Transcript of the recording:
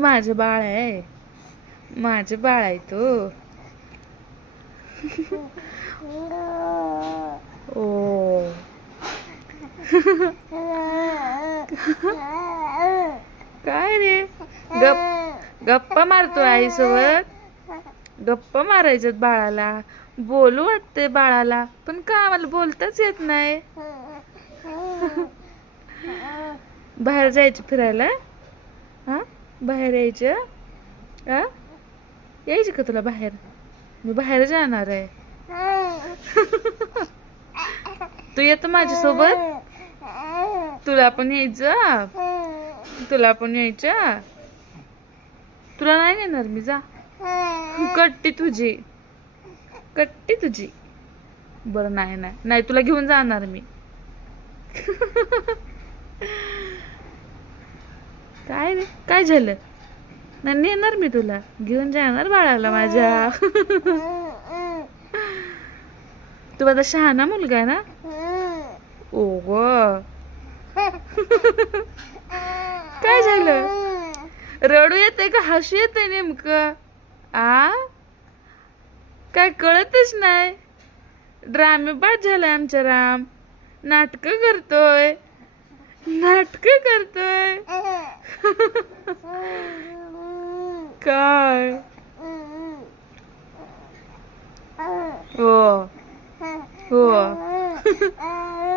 माझं बाळ आहे, माझं बाळ आहे तू. ओ काय रे, गप्पा मारतोय आईसोबत. गप्पा मारायच्यात बाळाला, बोलू वाटते बाळाला, पण का आम्हाला बोलताच येत नाही. बाहेर जायचं फिरायला? हा, बाहेर यायचं? हा, यायचं का तुला बाहेर? मी बाहेर जाणार आहे. तू येतो माझ्यासोबत? तुला पण यायचं? तुला पण यायचं? तुला नाही नेणार मी, जा. कट्टी तुझी, कट्टी तुझी. बरं, नाही नाही नाही, तुला घेऊन जाणार मी. काय रे, काय झालं? नाही नेणार मी, तुला घेऊन जाणार बाळाला माझ्या. तू आता शहाणा मुलगा आहे ना? ओ ग, काय झालं? रडू येते का हसू येते नेमकं? काय कळतच नाही. ड्रामेबाज झालाय आमचा राम. नाटक करतोय, नाटक करतोय. काय